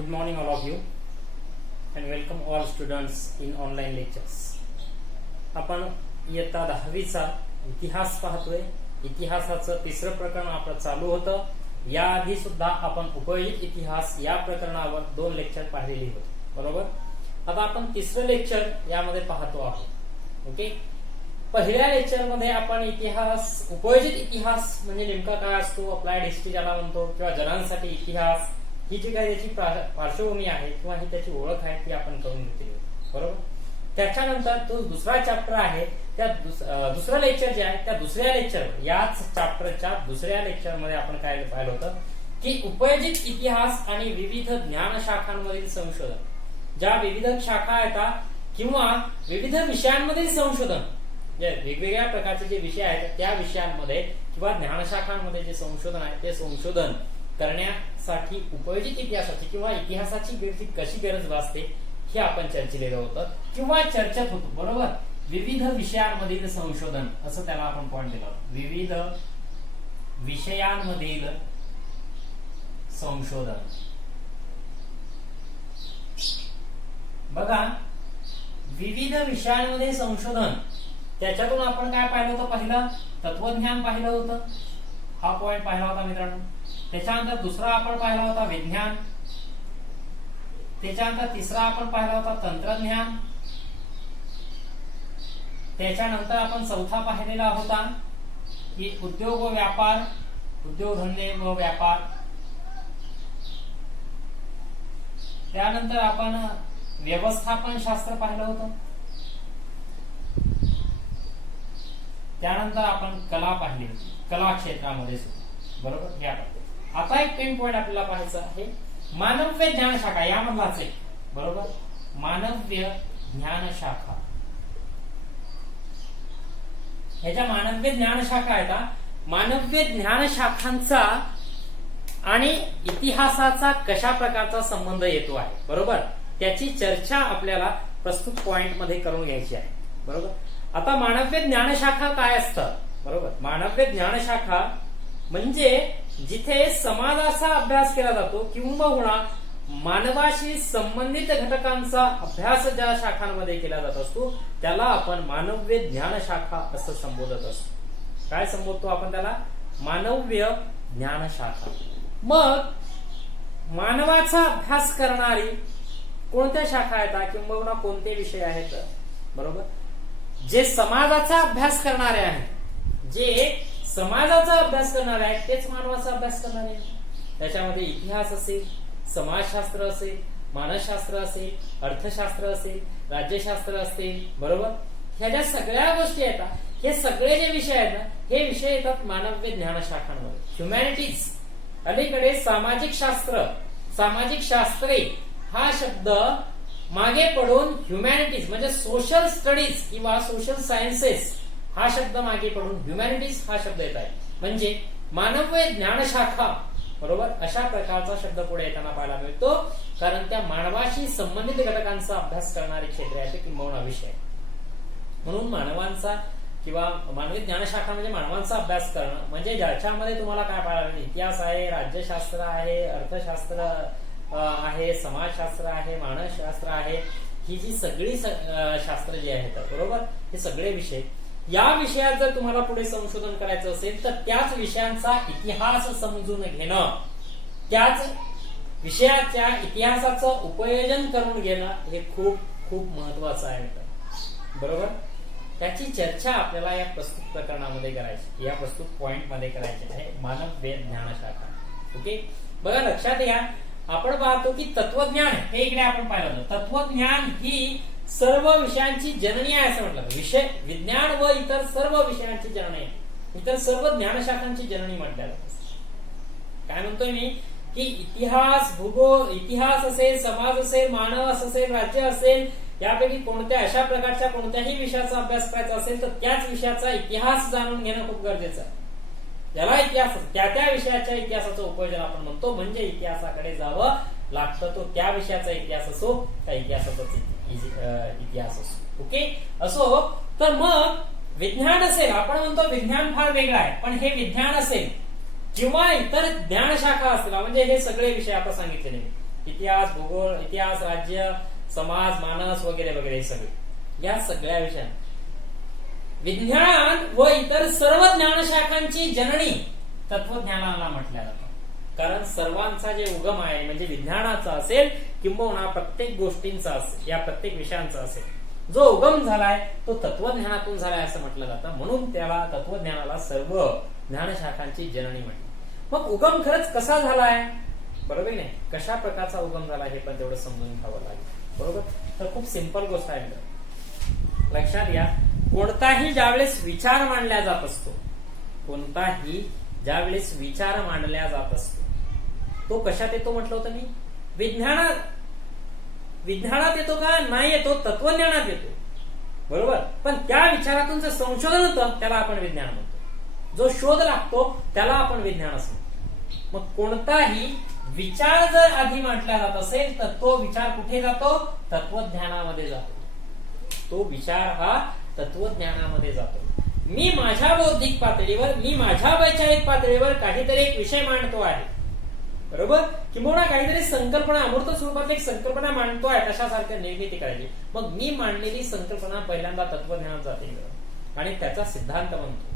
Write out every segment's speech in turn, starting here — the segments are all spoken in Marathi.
Good morning all of you and welcome all students in online lectures. आपण इयत्ता 10वीचा इतिहास पाहतोय. इतिहासाचं तिसरं प्रकरण आपलं चालू होतं. याआधी सुद्धा आपण उपयोजित इतिहास या प्रकरणावर 2 लेक्चर पाहिलेली होती. बरोबर. आता आपण तिसरं लेक्चर यामध्ये पाहतो आहोत. ओके. पहिल्या लेक्चर मध्ये आपण इतिहास उपयोजित इतिहास म्हणजे नेमका काय असतो, अप्लाइड हिस्ट्री ज्याला म्हणतो किंवा जनांसाठी इतिहास, ही जी काही त्याची पार्श्वभूमी आहे किंवा ही त्याची ओळख आहे ती आपण करून घेतली. बरोबर. त्याच्यानंतर तो दुसरा चॅप्टर आहे, त्या दुसरं लेक्चर जे आहे त्या दुसऱ्या लेक्चर याच चॅप्टरच्या दुसऱ्या लेक्चर मध्ये आपण काय पाहिलं होतं की उपयोजित इतिहास आणि विविध ज्ञान शाखांमधील संशोधन. ज्या विविध शाखा येतात किंवा विविध विषयांमधील संशोधन, वेगवेगळ्या प्रकारचे जे विषय आहेत त्या विषयांमध्ये किंवा ज्ञानशाखांमध्ये जे संशोधन आहे ते संशोधन करण्यासाठी उपयोजित इतिहासाची किंवा इतिहासाची कशी गरज भासते हे आपण चर्चिलेलं होतं किंवा चर्चेत होतो. बरोबर. विविध विषयांमधील संशोधन असं त्याला आपण पॉइंट दिला. विविध विषयांमधील संशोधन. बघा, विविध विषयांमध्ये संशोधन, त्याच्यातून आपण काय पाहिलं होतं, पहिलं तत्वज्ञान पाहिलं होतं. हा पॉइंट पाहिला होता मित्रांनो. त्याच्यानंतर दुसरा आपण पाहिला होता विज्ञान. त्याच्यानंतर तिसरा आपण पाहिला होता तंत्रज्ञान. त्याच्यानंतर आपण चौथा पाहिलेला होता की उद्योग व व्यापार, उद्योगधंदे व व्यापार. त्यानंतर आपण व्यवस्थापन शास्त्र पाहिलं होतं. त्यानंतर आपण कला पाहिली, कला क्षेत्रामध्ये सुद्धा. बरोबर. हे आपण आता एक पेन पॉइंट आपल्याला पाहायचं आहे, मानव्य ज्ञान शाखा यामधलाच आहे. बरोबर. मानव्य ज्ञान शाखा. ह्याच्या मानव्य ज्ञान शाखा आहेत. मानव्य ज्ञान शाखांचा आणि इतिहासाचा कशा प्रकारचा संबंध येतो आहे. बरोबर. त्याची चर्चा आपल्याला प्रस्तुत पॉइंट मध्ये करून घ्यायची आहे. बरोबर. आता मानव्य ज्ञानशाखा काय असतं. बरोबर. मानव्य ज्ञानशाखा म्हणजे जिथे समाजाचा अभ्यास केला जातो किंबहुना मानवाशी संबंधित घटकांचा अभ्यास ज्या शाखांमध्ये केला जात असतो त्याला आपण मानव्य ज्ञानशाखा असं संबोधत असतो. काय संबोधतो आपण त्याला? मानव्य ज्ञानशाखा. मग मानवाचा अभ्यास करणारी कोणत्या शाखा येतात किंबहुना कोणते विषय आहेत. बरोबर. जे समाजाचा अभ्यास करणारे आहेत, जे समाजाचा अभ्यास करणारे आहेत तेच मानवाचा अभ्यास करणारे आहेत. त्याच्यामध्ये इतिहास असेल, समाजशास्त्र असेल, मानसशास्त्र असेल, अर्थशास्त्र असेल, राज्यशास्त्र असेल. बरोबर. ह्या ज्या सगळ्या गोष्टी येतात, हे सगळे जे विषय आहेत ना, हे विषय येतात मानव्य ज्ञानशाखांमध्ये. ह्युमॅनिटीज अलीकडे सामाजिक शास्त्र, सामाजिक शास्त्रे हा शब्द मागे पडून ह्युमॅनिटीज म्हणजे सोशल स्टडीज किंवा सोशल सायन्सेस हा शब्द मागे पडून ह्युमॅनिटीज हा शब्द येत आहे. म्हणजे मानव्य ज्ञानशाखा. बरोबर. अशा प्रकारचा शब्द पुढे येताना पाहायला मिळतो, कारण त्या मानवाशी संबंधित घटकांचा अभ्यास करणारे क्षेत्र आहे किंवा विषय. म्हणून मानवांचा किंवा मानवी ज्ञानशाखा म्हणजे मानवांचा अभ्यास करणं, म्हणजे ज्याच्यामध्ये तुम्हाला काय पाहायला मिळेल, इतिहास आहे, राज्यशास्त्र आहे, अर्थशास्त्र आहे, समाजशास्त्र आहे, मानसशास्त्र आहे. ही जी सगळी शास्त्र जी आहेत. बरोबर. हे सगळे विषय, या विषयात जर तुम्हाला पुढे संशोधन करायचं असेल तर त्याच विषयांचा इतिहास समजून घेणं, त्याच विषयाच्या इतिहासाचं उपयोजन करून घेणं हे खूप खूप महत्वाचं आहे. बरोबर. त्याची चर्चा आपल्याला या प्रस्तुत प्रकरणामध्ये करायची, या प्रस्तुत पॉइंट मध्ये करायची आहे. मानव्य ज्ञानशाखा. ओके. बघा, लक्षात घ्या, आपण पाहतो की तत्वज्ञान हे इकडे आपण पाहिलं. तत्वज्ञान ही सर्व विषयांची जननी आहे असं म्हटलं. विषय विज्ञान व इतर सर्व विषयांची जननी आहे, इतर सर्व ज्ञानशाखांची जननी म्हटल्या. काय म्हणतोय मी की इतिहास, भूगोल, इतिहास असेल, समाज असेल, मानस असेल, राज्य असेल, यापैकी कोणत्या अशा प्रकारच्या कोणत्याही विषयाचा अभ्यास करायचा असेल तर त्याच विषयाचा इतिहास जाणून घेणं खूप गरजेचं आहे. ज्याला इतिहास, त्या विषयाच्या इतिहासाचं उपयोजन आपण म्हणतो. म्हणजे इतिहासाकडे जावं लागतं. तो त्या विषयाचा इतिहास असो, त्या इतिहासाचा इतिहास असो. ओके. असो तर मग विज्ञान असेल, आपण म्हणतो विज्ञान फार वेगळं आहे, पण हे विज्ञान असेल किंवा इतर ज्ञानशाखा असतील, म्हणजे हे सगळे विषय आता सांगितलेले, इतिहास, भूगोल, इतिहास, राज्य, समाज, मानस वगैरे वगैरे हे सगळे, या सगळ्या विषयां विज्ञान व इतर सर्व ज्ञानशाखांची जननी तत्वज्ञानाला म्हटलं जातं. कारण सर्वांचा जे उगम आहे म्हणजे विज्ञानाचा असेल किंबहुना प्रत्येक गोष्टींचा असेल, या प्रत्येक विषयांचा असेल, जो उगम झालाय तो तत्वज्ञानातून झालाय असं म्हटलं जातं. म्हणून त्याला तत्वज्ञानाला सर्व ज्ञानशाखांची जननी म्हटली. मग उगम खरंच कसा झालाय, बरोबर नाही, कशा प्रकारचा उगम झाला हे पण तेवढं समजून घ्यावं लागेल. बरोबर. तर खूप सिंपल गोष्ट आहे, लक्षात घ्या. कोणताही ज्यावेळेस विचार मांडला जात असतो, कोणताही ज्यावेळेस विचार मांडला जात असतो, तो कशात येतो म्हटलं होतं मी, विज्ञानात येतो का, नाही येतो, तत्वज्ञानात येतो. बरोबर. पण त्या विचारातून जे संशोधन होतं त्याला आपण विज्ञान म्हणतो, जो शोध लागतो त्याला आपण विज्ञान असं म्हणतो. मग कोणताही विचार जर आधी मांडला जात असेल तर तो विचार कुठे जातो, तत्वज्ञानामध्ये जातो. तो विचार हा तत्वज्ञानामध्ये जातो. मी माझ्या बौद्धिक पातळीवर, मी माझ्या वैचारिक पातळीवर काहीतरी एक विषय मांडतो आहे, बरोबर, किंवा काहीतरी संकल्पना, अमूर्त स्वरूपात एक संकल्पना मांडतोय, तशासारखं निर्मिती करायची. मग मी मांडलेली संकल्पना पहिल्यांदा तत्वज्ञानात जाते आणि त्याचा सिद्धांत बनतो.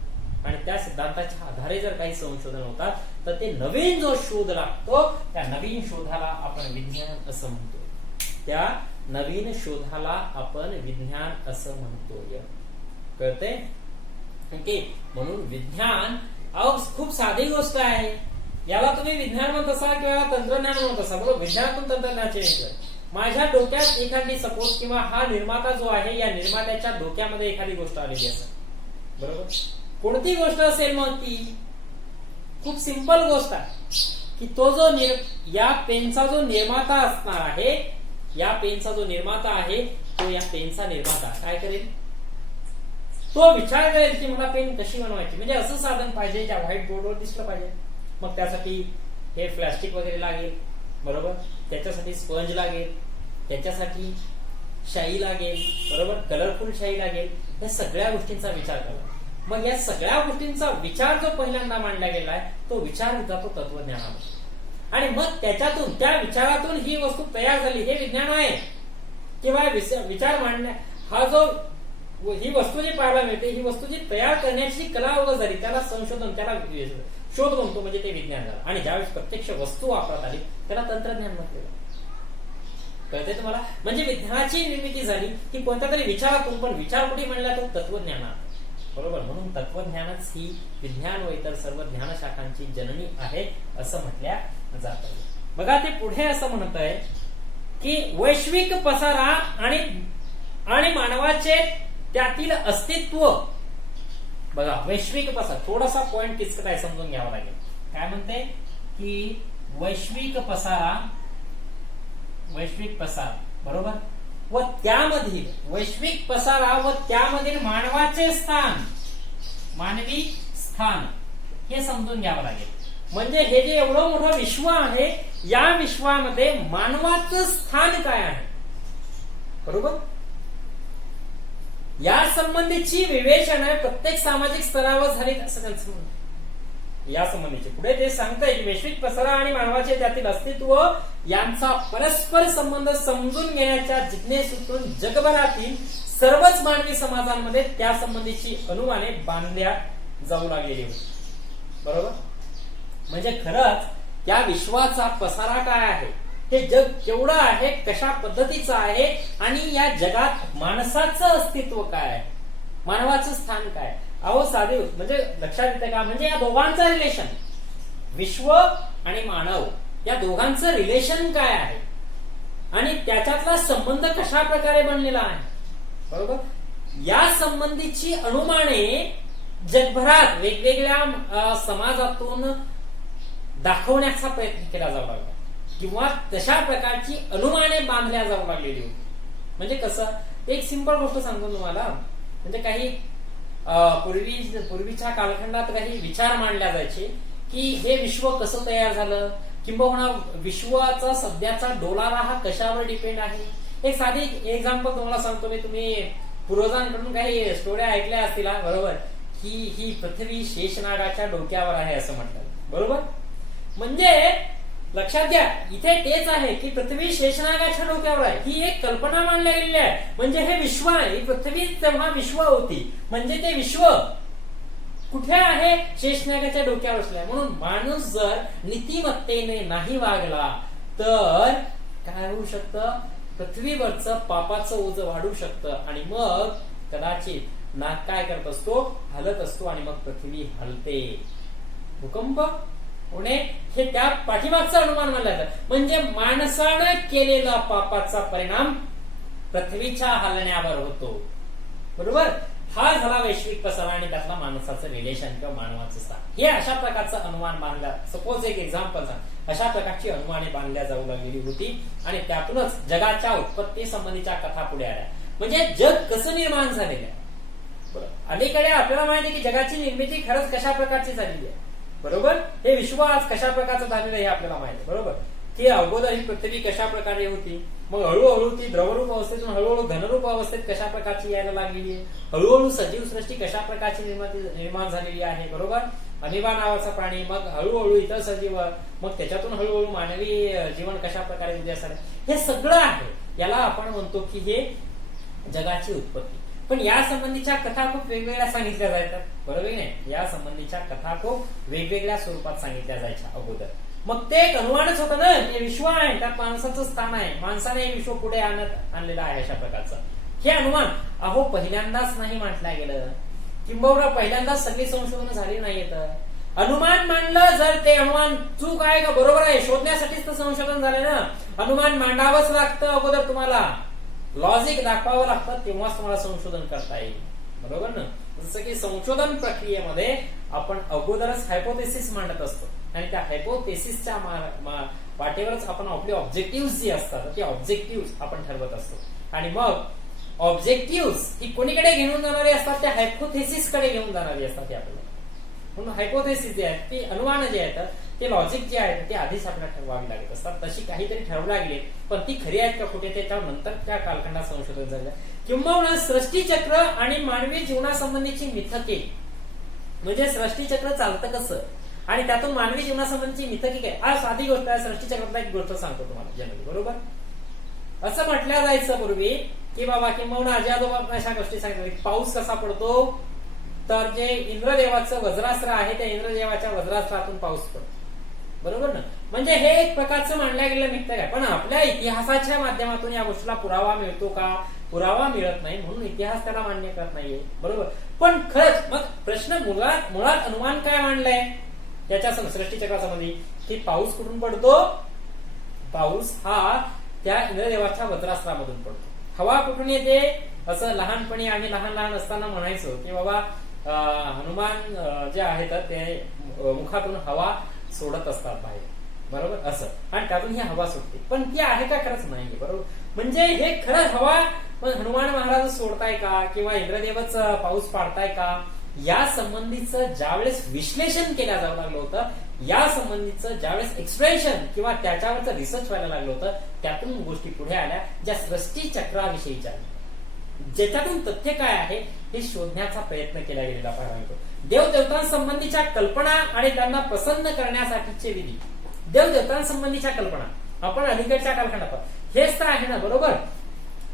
आणि त्या सिद्धांताच्या आधारे जर काही संशोधन होतात तर ते नवीन जो शोध लागतो त्या नवीन शोधाला आपण विज्ञान असं म्हणतो. त्या नवीन शोधाला आपण विज्ञान असं म्हणतोय. कळते? ओके. म्हणून विज्ञान खूप साधी गोष्ट आहे. याला तुम्ही विज्ञान म्हणत असाल किंवा तंत्रज्ञान म्हणत असाल, बरोबर. विज्ञानातून तंत्रज्ञानाचे माझ्या डोक्यात एखादी सपोज किंवा हा निर्माता जो आहे या निर्मात्याच्या डोक्यामध्ये एखादी गोष्ट आलेली असेल, बरोबर. कोणती गोष्ट असेल मग ती खूप सिंपल गोष्ट आहे की तो जो या पेनचा जो निर्माता असणार आहे, या पेनचा जो निर्माता आहे तो या पेनचा निर्माता काय करेल, तो विचार करेल की मला पेन कशी बनवायची, म्हणजे असं साधन पाहिजे ज्या व्हाईट बोर्डवर दिसलं पाहिजे. मग त्यासाठी हे प्लास्टिक वगैरे लागेल, बरोबर. त्याच्यासाठी स्पंज लागेल, त्याच्यासाठी शाई लागेल, बरोबर, कलरफुल शाई लागेल. या सगळ्या गोष्टींचा विचार करा. मग या सगळ्या गोष्टींचा विचार जो पहिल्यांदा मांडला गेलाय तो विचार जातो तत्वज्ञानामध्ये. आणि मग त्याच्यातून, त्या विचारातून ही वस्तू तयार झाली, हे विज्ञान आहे. किंवा विचार मांडण्या हा जो ही वस्तू जी पाहायला मिळते, ही वस्तू जी तयार करण्याची कला वगैरे झाली त्याला संशोधन, त्याला शोध म्हणतो, म्हणजे ते विज्ञान झालं. आणि ज्यावेळेस प्रत्यक्ष वस्तू वापरात आली त्याला तंत्रज्ञान म्हटलेलं. कळते तुम्हाला? म्हणजे विज्ञानाची निर्मिती झाली की कोणत्या तरी विचारातून, पण विचार कुठे म्हणला तो तत्वज्ञानात, बरोबर. म्हणून तत्वज्ञानच ही विज्ञान व इतर सर्व ज्ञानशाखांची जननी आहे असं म्हटल्या जात. बघा ते पुढे असं म्हणत आहे की वैश्विक पसारा आणि मानवाचे त्यातील अस्तित्व. बघा वैश्विक पसार, थोडासा पॉइंट किचकट आहे, समजून घ्यावा लागेल. काय म्हणते की वैश्विक पसार, बरोबर, व त्यामधील वैश्विक पसारा व त्यामधील मानवाचे स्थान, मानवी स्थान हे समजून घ्यावं लागेल. म्हणजे हे जे एवढं मोठं विश्व आहे या विश्वामध्ये मानवाचं स्थान काय आहे, बरोबर. या संबंधीची विवेचना प्रत्येक सामाजिक स्तरावर झाली असं त्यांचं म्हणणं. या संबंधीचे पुढे ते सांगताय की वैश्विक पसारा आणि मानवाचे त्यातील अस्तित्व यांचा परस्पर संबंध समजून घेण्याच्या जिज्ञेसूतून जगभरातील सर्वच मानवी समाजांमध्ये त्या संबंधीची अनुमाने बांधल्या जाऊ लागलेली होती, बरोबर. म्हणजे खरंच त्या विश्वाचा पसारा काय आहे, हे जग केवढं आहे, कशा पद्धतीचं आहे, आणि या जगात माणसाचं अस्तित्व काय आहे, मानवाचं स्थान काय. अहो साधे म्हणजे लक्षात येते का, म्हणजे या दोघांचं रिलेशन, विश्व आणि मानव, या दोघांचं रिलेशन काय आहे आणि त्याच्यातला संबंध कशा प्रकारे बनलेला आहे, बरोबर. या संबंधीची अनुमाने जगभरात वेगवेगळ्या समाजातून दाखवण्याचा प्रयत्न केला जाऊ लागला किंवा तशा प्रकारची अनुमाने बांधल्या जाऊ लागलेली होती. म्हणजे कसं, एक सिंपल गोष्ट सांगतो तुम्हाला. म्हणजे काही पूर्वीच्या कालखंडात काही विचार मांडल्या जायचे की हे विश्व कसं तयार झालं, किंबहुना विश्वाचा सध्याचा डोलारा हा कशावर डिपेंड आहे. एक साधी एक्झाम्पल तुम्हाला सांगतो मी. तुम्ही पूर्वजांकडून काही स्टोऱ्या ऐकल्या असतील, बरोबर, की ही पृथ्वी शेषनागाच्या डोक्यावर आहे असं म्हटलं, बरोबर. म्हणजे लक्षात घ्या, इथे तेच आहे की पृथ्वी शेषनागाच्या डोक्यावर आहे, ही एक कल्पना मांडल्या गेलेली आहे. म्हणजे हे विश्व आहे, ही पृथ्वी तेव्हा विश्व होती, म्हणजे ते विश्व कुठे आहे? शेषनागाच्या डोक्यावर असल्या. म्हणून माणूस जर नीतिमत्तेने नाही वागला तर काय होऊ शकतं? पृथ्वीवरचं पापाचं ओझं वाढू शकतं आणि मग कदाचित नाग काय करत असतो? हलत असतो आणि मग पृथ्वी हलते. भूकंप होणे हे त्या पाठीमागचा अनुमान मानला जातं. म्हणजे माणसानं केलेला पापाचा परिणाम पृथ्वीच्या हलण्यावर होतो. बरोबर? हा झाला वैश्विक पसरा आणि त्यातला माणसाचं रिलेशन किंवा मानवाचं स्थान. हे अशा प्रकारचं अनुमान बांधला. सपोज एक एक्झाम्पल सांग, अशा प्रकारची अनुमाने बांधल्या जाऊ लागलेली होती आणि त्यातूनच जगाच्या उत्पत्ती संबंधीच्या कथा पुढे आल्या. म्हणजे जग कसं निर्माण झालेलं आहे. अलीकडे आपल्याला माहिती आहे की जगाची निर्मिती खरंच कशा प्रकारची झालेली आहे. बरोबर? हे विश्व आज कशा प्रकारचं झालेलं आहे हे आपल्याला माहिती आहे. बरोबर? की अगोदर ही पृथ्वी कशा प्रकारे होती, मग हळूहळू ती द्रवरूप अवस्थेतून हळूहळू घनरूप अवस्थेत कशा प्रकारची यायला लागलेली आहे, हळूहळू सजीव सृष्टी कशा प्रकारची निर्माण झालेली आहे. बरोबर? अमिबा नावाचा प्राणी, मग हळूहळू इतर सजीव, मग त्याच्यातून हळूहळू मानवी जीवन कशा प्रकारे उदयास आले, हे सगळं आहे. याला आपण म्हणतो की हे जगाची उत्पत्ती. पण या संबंधीच्या कथा खूप वेगवेगळ्या सांगितल्या जातात. बरोबर नाही? या संबंधीच्या कथा खूप वेगवेगळ्या स्वरूपात सांगितल्या जायच्या अगोदर. मग ते एक अनुमानच होतं ना, हे विश्व आहे, त्यात माणसाचं स्थान आहे, माणसाने हे विश्व पुढे आणलेलं आहे अशा प्रकारचं हे अनुमान. अहो पहिल्यांदाच नाही म्हटलं गेलं, किंबहुना पहिल्यांदाच सगळी संशोधन झाली नाहीत. अनुमान मांडलं, जर ते अनुमान चूक आहे का बरोबर आहे शोधण्यासाठीच तर संशोधन झालं ना. अनुमान मांडावंच लागतं अगोदर, तुम्हाला लॉजिक दाखवावं लागतं, तेव्हाच तुम्हाला संशोधन करता येईल. बरोबर ना? जसं की संशोधन प्रक्रियेमध्ये आपण अगोदरच हायपोथेसिस मांडत असतो आणि त्या हायपोथेसिसच्या वाटेवरच आपण आपली ऑब्जेक्टिव्ह जी असतात ते ऑब्जेक्टिव्ह आपण ठरवत असतो आणि मग ऑब्जेक्टिव्ह ही कोणीकडे घेऊन जाणारी असतात? त्या हायपोथेसिस कडे घेऊन जाणारी असतात ते आपल्याला. म्हणून हायपोथेसिस जे आहेत ती अनुमान जे आहेत ते लॉजिक जे आहेत ते आधीच आपल्याला ठरवावी लागत असतात. तशी काहीतरी ठरवल्या गेली, पण ती खरी आहेत का कुठे त्याच्यावर नंतर त्या कालखंडात संशोधन झालं. किंबहुना सृष्टीचक्र आणि मानवी जीवनासंबंधीची मिथके, म्हणजे सृष्टीचक्र चालतं कसं आणि त्यातून मानवी जीवनासंबंधीची मिथकी काय. आज साधी गोष्ट आहे, सृष्टीचक्रातला एक गोष्ट सांगतो तुम्हाला जनरली. बरोबर? असं म्हटलं जायचं पूर्वी की बाबा किंबहुना आजी आजोबा अशा गोष्टी सांगितल्या. पाऊस कसा पडतो तर जे इंद्रदेवाचं वज्रास्त्र आहे त्या इंद्रदेवाच्या वज्रास्त्रातून पाऊस पडतो. बरोबर ना? म्हणजे हे एक प्रकारचं मांडल्या गेलेलं मिथक आहे. पण आपल्या इतिहासाच्या माध्यमातून या गोष्टीला पुरावा मिळतो का? पुरावा मिळत नाही, म्हणून इतिहास त्याला मान्य करत नाहीये. बरोबर? पण खरंच मग प्रश्न मुळात अनुमान काय मांडलंय त्याच्या सृष्टीचक्रासंबंधी की पाऊस कुठून पडतो? पाऊस हा त्या इंद्रदेवाच्या वज्रास्त्रामधून पडतो. हवा कुठून येते? असं लहानपणी आम्ही लहान असताना म्हणायचो की बाबा हनुमान जे आहेत ते मुखातून हवा सोडत असतात बाहेर. बरोबर? असं, आणि त्यातून ही हवा सुटते, पण ती आहे का? खरंच नाही. बरोबर? म्हणजे हे खरंच हवा हनुमान महाराज सोडताय का किंवा इंद्रदेवच पाऊस पाडताय का, या संबंधीचं ज्यावेळेस विश्लेषण केलं जाऊ लागलं होतं, या संबंधीचं ज्यावेळेस एक्सप्लेनेशन किंवा त्याच्यावरचं रिसर्च व्हायला लागलं होतं, त्यातून गोष्टी पुढे आल्या ज्या सृष्टी चक्राविषयीच्या, ज्याच्यातून तथ्य काय आहे हे शोधण्याचा प्रयत्न केला गेलेला पाहायला मिळतो. देवदेवतांसंबंधीच्या कल्पना आणि त्यांना प्रसन्न करण्यासाठीचे विधी, देवदेवतांसंबंधीच्या कल्पना आपण अलीकडच्या कालखंडात हेच तर आहे ना. बरोबर?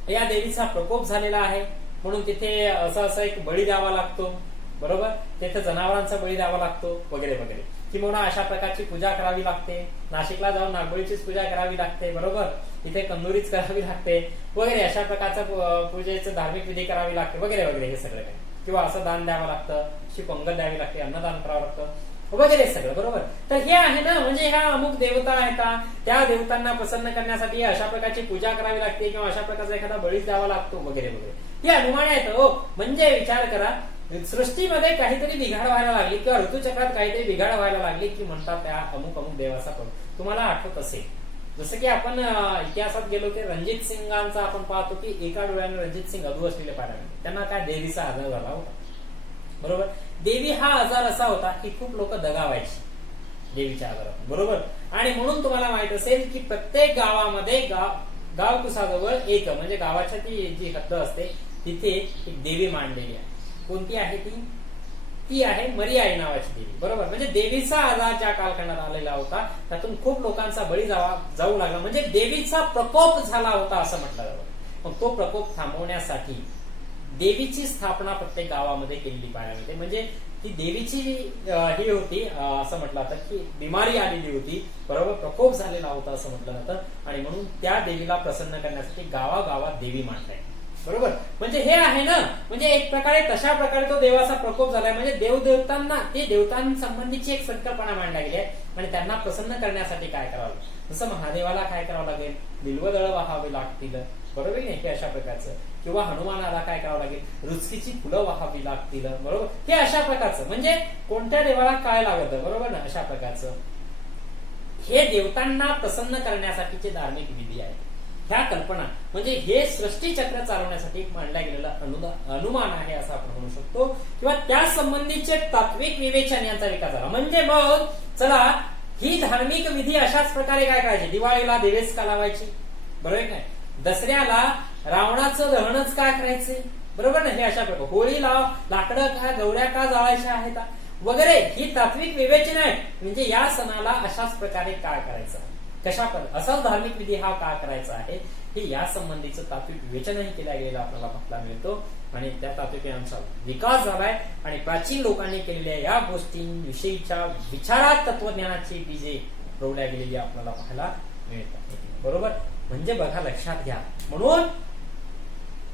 या देवीचा प्रकोप झालेला आहे म्हणून तिथे असं एक बळी द्यावा लागतो. बरोबर? तिथे जनावरांचा बळी द्यावा लागतो वगैरे वगैरे, किंवा अशा प्रकारची पूजा करावी लागते. नाशिकला जाऊन नागबळीचीच पूजा करावी लागते. बरोबर? इथे कंदुरीच करावी लागते वगैरे, अशा प्रकारचं पूजेचं धार्मिक विधी करावी लागते वगैरे वगैरे, हे सगळं काही. किंवा असं दान द्यावं लागतं, अशी पंगत द्यावी लागते, अन्नदान करावं लागतं वगैरे सगळं. बरोबर? तर हे आहे ना, म्हणजे ह्या अमुक देवता आहेत, त्या देवतांना प्रसन्न करण्यासाठी अशा प्रकारची पूजा करावी लागते किंवा अशा प्रकारचा एखादा बळी द्यावा लागतो वगैरे वगैरे, हे अनुमाने आहेत. हो, म्हणजे विचार करा, सृष्टीमध्ये काहीतरी बिघाड व्हायला लागली किंवा ऋतुचक्रात काहीतरी बिघाड व्हायला लागली की म्हणतात त्या अमुक अमुक देवाचा पण. तुम्हाला आठवत असेल जसं की आपण इतिहासात गेलो की रणजित सिंगांचा आपण पाहतो की एका डोळ्याने रणजित सिंग अधू असलेले पाहायला मिळते. त्यांना काय देवीचा आजार झाला होता. बरोबर? देवी हा आजार असा होता की खूप लोक दगावायची देवीच्या आजारात. बरोबर? आणि म्हणून तुम्हाला माहित असेल की प्रत्येक गावामध्ये गाव कुसाजवळ एक, म्हणजे गावाच्या ती जी हद्द असते तिथे एक देवी मांडलेली आहे. कोणती आहे ती? ती आहे मरियाई नावाची देवी. बरोबर, म्हणजे देवीचा आजार ज्या कालखंडात आलेला होता त्यातून खूप लोकांचा बळी जाऊ लागला, म्हणजे देवीचा प्रकोप झाला होता असं म्हटलं जातं. मग तो प्रकोप थांबवण्यासाठी देवीची स्थापना प्रत्येक गावामध्ये केलेली पाहायला मिळते. म्हणजे ती देवीची ही होती, असं म्हटलं जातं की बिमारी आलेली होती, बरोबर, प्रकोप झालेला होता असं म्हटलं जातं, आणि म्हणून त्या देवीला प्रसन्न करण्यासाठी गावागावात देवी मांडताय. बरोबर, म्हणजे हे आहे ना, म्हणजे एक प्रकारे तशा प्रकारे तो देवाचा प्रकोप झालाय, म्हणजे देवदेवतांना ते देवतांसंबंधीची एक संकल्पना मांडल्या गेली आहे, आणि त्यांना प्रसन्न करण्यासाठी काय करावं, जसं महादेवाला काय करावं लागेल, बिल्वदळ वाहावे लागतील, बरोबर नाही, हे अशा प्रकारचं, किंवा हनुमानाला काय करावं लागेल, रुचकीची फुलं वाहावी लागतील, बरोबर, हे अशा प्रकारचं, म्हणजे कोणत्या देवाला काय लागतं, बरोबर ना, अशा प्रकारचं हे देवतांना प्रसन्न करण्यासाठीचे धार्मिक विधी आहेत. ह्या कल्पना म्हणजे हे सृष्टी चक्र चालवण्यासाठी मांडला गेलेला अनुमान आहे असं आपण म्हणू शकतो, किंवा त्या संबंधीचे तात्विक विवेचन यांचा विकास झाला. म्हणजे मग चला ही धार्मिक विधी अशाच प्रकारे काय करायची, दिवाळीला दिवेस का लावायची, बरोबर नाही, दसऱ्याला रावणाचं दहनच काय करायचे, बरोबर ना, हे अशा प्रकारे, होळीला लाकडं का गवऱ्या का जाळायच्या आहेत वगैरे, ही तात्विक विवेचन आहे. म्हणजे या सणाला अशाच प्रकारे काय करायचं, कशा असाच धार्मिक विधी हा का करायचा आहे, हे या संबंधीचं तात्विक विवेचनही केल्या गेलेलं आपल्याला पाहायला मिळतो, आणि त्या तात्विकांचा विकास झालाय, आणि प्राचीन लोकांनी केलेल्या या गोष्टींविषयीच्या विचारात तत्वज्ञानाची बीजे रोवल्या गेलेली आपल्याला पाहायला मिळतात. बरोबर, म्हणजे बघा, लक्षात घ्या, म्हणून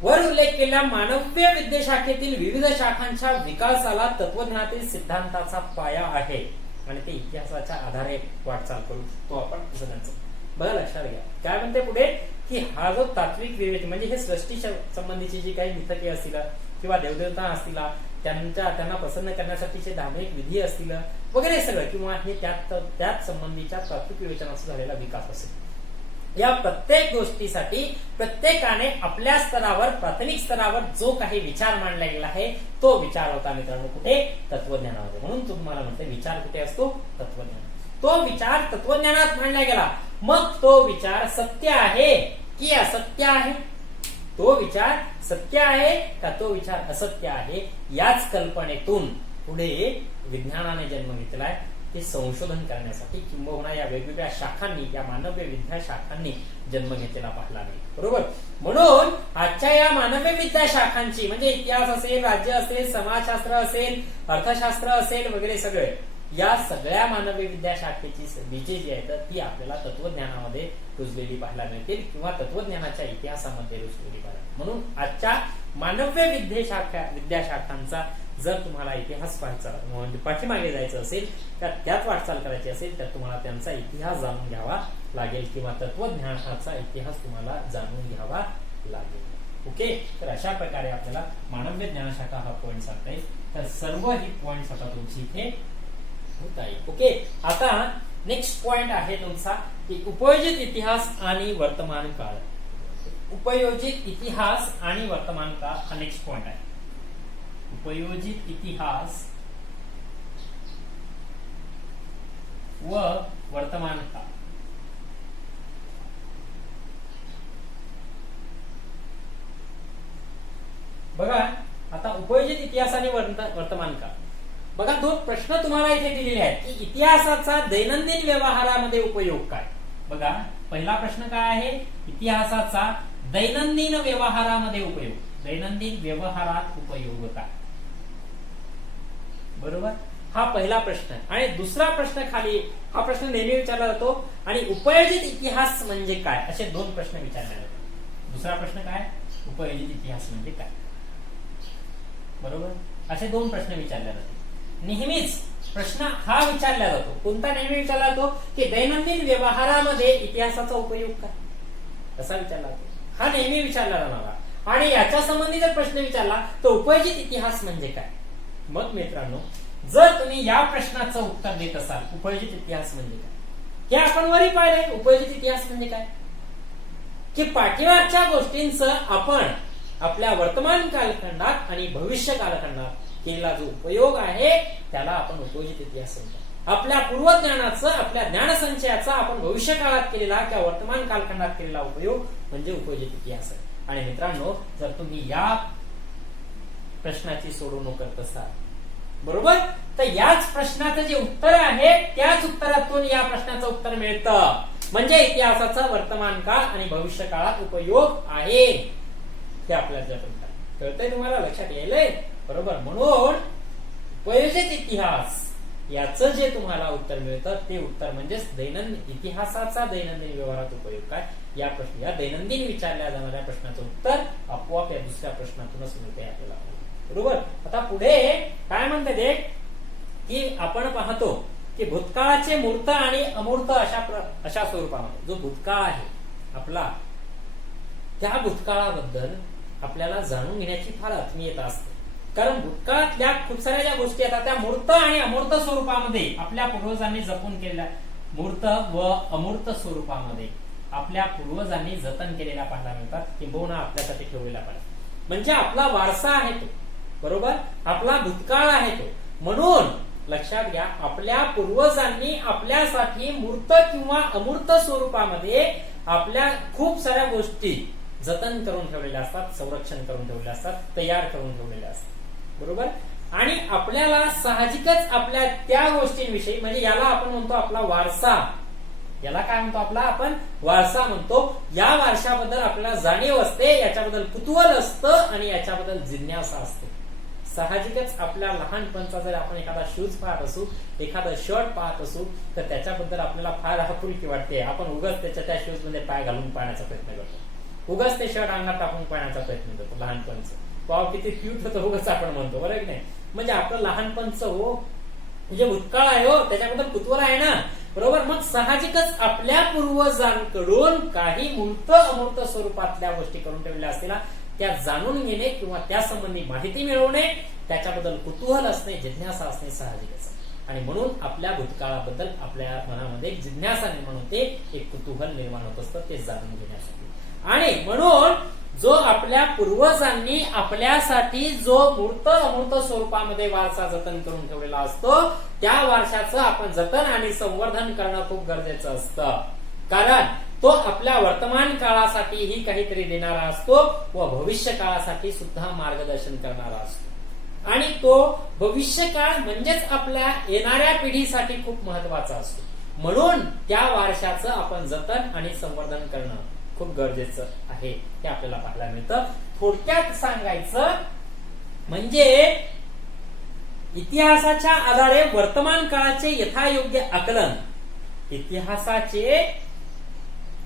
वर उल्लेख केलेल्या मानव्य विद्याशाखेतील विविध शाखांच्या विकासाला तत्वज्ञानातील सिद्धांताचा पाया आहे, आणि ते इतिहासाच्या आधारे वाटचाल करू शकतो आपण सगळ्यांचं. बघा, लक्षात घ्या, काय म्हणते पुढे, की हा जो तात्विक विवेचन म्हणजे हे सृष्टी संबंधीची जी काही मिथके असतील किंवा देवदेवता असतील, त्यांना प्रसन्न करण्यासाठीचे धार्मिक विधी असतील वगैरे सगळं, किंवा हे त्याच संबंधीच्या तात्विक विवेचनाचा झालेला विकास असेल, या प्रत्येक गोष्टीसाठी प्रत्येकाने आपल्या स्तरावर, प्राथमिक स्तरावर जो काही विचार मांडला गेला आहे तो विचार होता मित्रांनो कुठे, तत्वज्ञानामध्ये. म्हणून तुम्हाला म्हणते विचार कुठे असतो, तत्वज्ञान. तो विचार तत्वज्ञानात मांडला गेला, मग तो विचार सत्य आहे की असत्य आहे, तो विचार सत्य आहे का तो विचार असत्य आहे, याच कल्पनेतून पुढे विज्ञानाने जन्म घेतलाय, ते संशोधन करण्यासाठी, किंबहुना या वेगवेगळ्या शाखांनी, या मानव्य विद्या शाखांनी जन्म घेतलेला पाहिला नाही. बरोबर, म्हणून आजच्या या मानव्य विद्या शाखांची म्हणजे इतिहास असेल, राज्य असेल, समाजशास्त्र असेल, अर्थशास्त्र असेल वगैरे सगळे, या सगळ्या मानव्य विद्या शाखेची बीजे जी आहेत ती आपल्याला तत्वज्ञानामध्ये रुजलेली पाहायला मिळतील, किंवा तत्वज्ञानाच्या इतिहासामध्ये रुजलेली पाहायला. म्हणून आजच्या मानव्य विद्याशाखांचा जर तुम्हाला इतिहास पाहायचा म्हणजे पाठीमागे जायचं असेल, तर त्यात वाटचाल करायची असेल, तर तुम्हाला त्यांचा इतिहास जाणून घ्यावा लागेल, किंवा तत्वज्ञानाचा इतिहास तुम्हाला जाणून घ्यावा लागेल. ओके, तर अशा प्रकारे आपल्याला मानव्य ज्ञानशाखा हा पॉइंट सांगता येईल. तर सर्व ही पॉइंट आता तुमची इथे होत आहे. ओके, आता नेक्स्ट पॉइंट आहे तुमचा की उपयोजित इतिहास आणि वर्तमान काळ. उपयोजित इतिहास आणि वर्तमान काळ हा नेक्स्ट पॉइंट आहे. उपयोजित इतिहास व वर्तमान काळ. बघा, आता उपयोजित इतिहास आणि वर्तमान काळ. बघा, दोन प्रश्न तुम्हाला इथे दिलेले आहेत की इतिहासाचा दैनंदिन व्यवहारामध्ये उपयोग काय. बघा, पहिला प्रश्न काय आहे, इतिहासाचा दैनंदिन व्यवहारामध्ये उपयोग, दैनंदिन व्यवहारात उपयोग काय. बरोबर, हा पहिला प्रश्न. आणि दुसरा प्रश्न खाली, हा प्रश्न नेहमी विचारला जातो, आणि उपयोजित इतिहास म्हणजे काय, असे दोन प्रश्न विचारले जातात. दुसरा प्रश्न काय, उपयोजित इतिहास म्हणजे काय. बरोबर, असे दोन प्रश्न विचारले जातात. नेहमीच प्रश्न हा विचारला जातो, कोणता नेहमी विचारला जातो की दैनंदिन व्यवहारामध्ये इतिहासाचा उपयोग काय, असा विचारला जातो. हा नेहमी विचारला जाणारा. आणि याच्या संबंधी जर प्रश्न विचारला तर उपयोजित इतिहास म्हणजे काय. मग मित्रांनो, जर तुम्ही या प्रश्नाचं उत्तर देत असाल उपयोजित इतिहास म्हणजे काय, हे आपण वरी पाहिले. उपयोजित इतिहास म्हणजे काय की पाठीमागच्या गोष्टींचं आपण आपल्या वर्तमान कालखंडात आणि भविष्य कालखंडात केलेला जो उपयोग आहे त्याला आपण उपयोजित इतिहास म्हणतो. आपल्या पूर्वज्ञानाचं, आपल्या ज्ञानसंचयाचा आपण भविष्य काळात केलेला किंवा वर्तमान कालखंडात केलेला उपयोग म्हणजे उपयोजित इतिहास आहे. आणि मित्रांनो, जर तुम्ही या प्रश्नाची सोडवणूक करत असाल, बरोबर. तर याच प्रश्नाचं जे उत्तर आहे त्याच उत्तरातून या प्रश्नाचं उत्तर मिळतं. म्हणजे इतिहासाचा वर्तमान काळ आणि भविष्य काळात उपयोग आहे हे आपल्याला कळतंय, तुम्हाला लक्षात यायलंय. बरोबर. म्हणून उपयोजित इतिहास याचं जे तुम्हाला उत्तर मिळतं ते उत्तर म्हणजेच दैनंदिन इतिहासाचा दैनंदिन व्यवहारात उपयोग काय या प्रश्न, या दैनंदिन विचारल्या जाणाऱ्या प्रश्नाचं उत्तर आपोआप या दुसऱ्या प्रश्नातूनच मिळते आपल्याला. बरोबर. आता पुढे काय म्हणते ते की आपण पाहतो की भूतकाळाचे मूर्त आणि अमूर्त अशा स्वरूपामध्ये जो भूतकाळ आहे आपला, त्या भूतकाळाबद्दल आपल्याला जाणून घेण्याची फार आत्मीयता असते. कारण भूतकाळातल्या खूप साऱ्या ज्या गोष्टी येतात त्या मूर्त आणि अमूर्त स्वरूपामध्ये आपल्या पूर्वजांनी जपून केलेल्या, मूर्त व अमूर्त स्वरूपामध्ये आपल्या पूर्वजांनी जतन केलेल्या पाहायला मिळतात, किंबहुना आपल्यासाठी ठेवलेला पाहिजे. म्हणजे आपला वारसा आहे तो. बरोबर. आपला भूतकाळ आहे तो. म्हणून लक्षात घ्या, आपल्या पूर्वजांनी आपल्यासाठी मूर्त किंवा अमूर्त स्वरूपामध्ये आपल्या खूप साऱ्या गोष्टी जतन करून ठेवलेल्या असतात, संरक्षण करून ठेवलेल्या असतात, तयार करून ठेवलेल्या असतात. बरोबर. आणि आपल्याला साहजिकच आपल्या त्या गोष्टींविषयी, म्हणजे याला आपण म्हणतो आपला वारसा, याला काय म्हणतो आपला आपण वारसा म्हणतो. या वारशाबद्दल आपल्याला जाणीव असते, याच्याबद्दल कुतूहल असतं आणि याच्याबद्दल जिज्ञासा असते. साहजिकच आपल्या लहानपणचा जर आपण एखादा शूज पाहत असू, एखादा शर्ट पाहत असू, तर त्याच्याबद्दल आपल्याला फार आपुलकी वाटते. आपण उगाच त्या शूज मध्ये पाय घालून पाहण्याचा प्रयत्न करतो, उगाच ते शर्ट अंगात टाकून पाहण्याचा प्रयत्न करतो. लहानपणचं वाव किती क्यूट होतं उगाच आपण म्हणतो. बरोबर की नाही. म्हणजे आपलं लहानपणचं हो म्हणजे भूतकाळ आहे हो, त्याच्याबद्दल कुतूहल आहे ना. बरोबर. मग साहजिकच आपल्या पूर्वजांकडून काही मूर्त अमूर्त स्वरूपातल्या गोष्टी करून ठेवलेल्या असतील, त्या जाणून घेणे किंवा त्या संबंधी माहिती मिळवणे, त्याच्याबद्दल कुतूहल असणे, जिज्ञासा असणे साहजिकच. आणि म्हणून आपल्या भूतकाळाबद्दल आपल्या मनामध्ये एक जिज्ञासा निर्माण होते, एक कुतूहल निर्माण होत असतं ते जाणून घेण्यासाठी. आणि म्हणून जो आपल्या पूर्वजांनी आपल्यासाठी जो मूर्त अमूर्त स्वरूपामध्ये वारसा जतन करून ठेवलेला असतो, त्या वारशाचं आपण जतन आणि संवर्धन करणं खूप गरजेचं असतं. कारण तो आपल्या वर्तमान काळासाठीही काहीतरी देणारा असतो व भविष्य काळासाठी सुद्धा मार्गदर्शन करणारा असतो. आणि तो भविष्य काळ म्हणजेच आपल्या येणाऱ्या पिढीसाठी खूप महत्वाचा असतो. म्हणून त्या वारशाचं आपण जतन आणि संवर्धन करणं खूप गरजेचं आहे हे आपल्याला पाहायला मिळतं. थोडक्यात सांगायचं म्हणजे इतिहासाच्या आधारे वर्तमान काळाचे यथायोग्य आकलन, इतिहासाचे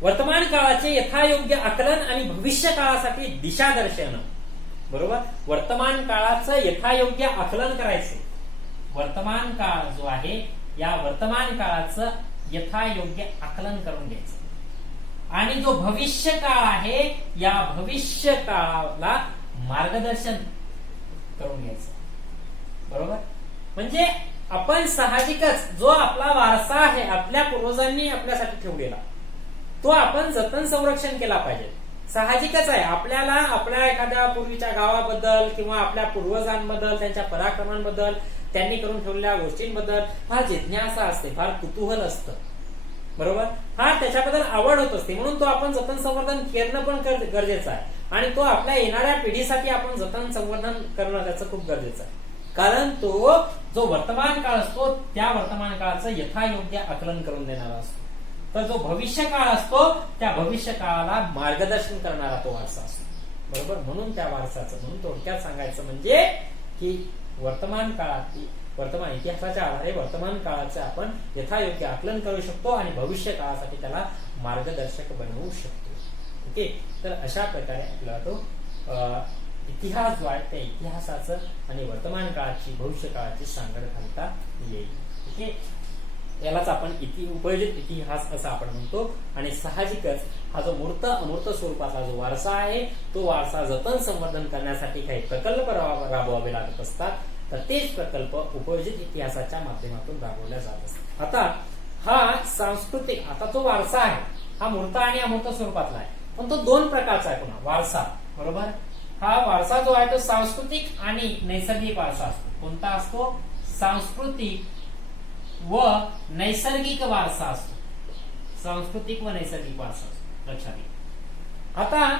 वर्तमान काळाचे यथायोग्य आकलन आणि भविष्य काळासाठी दिशादर्शन. बरोबर. वर्तमान काळाचं यथायोग्य आकलन करायचं. वर्तमान काळ जो आहे या वर्तमान काळाचं यथायोग्य आकलन करून घ्यायचं. आणि जो भविष्य काळ आहे या भविष्य काळाला मार्गदर्शन करून घ्यायचं. बरोबर. म्हणजे आपण साहजिकच जो आपला वारसा आहे आपल्या पूर्वजांनी आपल्यासाठी ठेवलेला, तो आपण जतन संरक्षण केला पाहिजे. साहजिकच आहे. आपल्याला आपल्या एखाद्या पूर्वीच्या गावाबद्दल किंवा आपल्या पूर्वजांबद्दल, त्यांच्या पराक्रमांबद्दल, त्यांनी करून ठेवलेल्या गोष्टींबद्दल फार जिज्ञासा असते, फार कुतूहल असतं. बरोबर. फार त्याच्याबद्दल आवड होत असते. म्हणून तो आपण जतन संवर्धन करणं पण गरजेचं आहे. आणि तो आपल्या येणाऱ्या पिढीसाठी आपण जतन संवर्धन करणं त्याचं खूप गरजेचं आहे. कारण तो जो वर्तमान काळ असतो त्या वर्तमान काळाचं यथायोग्य आकलन करून देणारा असतो. तर जो भविष्य काळ असतो त्या भविष्य काळाला मार्गदर्शन करणारा तो वारसा असतो. बरोबर. म्हणून त्या वारसाचं, म्हणून थोडक्यात सांगायचं म्हणजे की वर्तमान काळात, वर्तमान इतिहासाच्या आधारे वर्तमान काळाचे आपण यथायोग्य आकलन करू शकतो आणि भविष्य काळासाठी त्याला मार्गदर्शक बनवू शकतो. ओके. तर अशा प्रकारे आपल्याला तो इतिहास जो आहे त्या इतिहासाचं आणि वर्तमान काळाची भविष्य काळाची सांगड घालता येईल. ओके. यालाच आपण उपयोजित इतिहास असं आपण म्हणतो. आणि साहजिकच हा जो मूर्त अमूर्त स्वरूपाचा जो वारसा आहे तो वारसा जतन संवर्धन करण्यासाठी काही प्रकल्प राबवावे लागत असतात. तर तेच प्रकल्प उपयोजित इतिहासाच्या माध्यमातून राबवल्या जात असतात. आता हा सांस्कृतिक, आता जो वारसा आहे हा मूर्त आणि अमूर्त स्वरूपातला आहे, पण तो दोन प्रकारचा आहे पुन्हा वारसा. बरोबर. हा वारसा जो आहे तो सांस्कृतिक आणि नैसर्गिक वारसा असतो. कोणता असतो? सांस्कृतिक व नैसर्गिक वारसा असतो. सांस्कृतिक व नैसर्गिक वारसा असतो. लक्षात घ्या. आता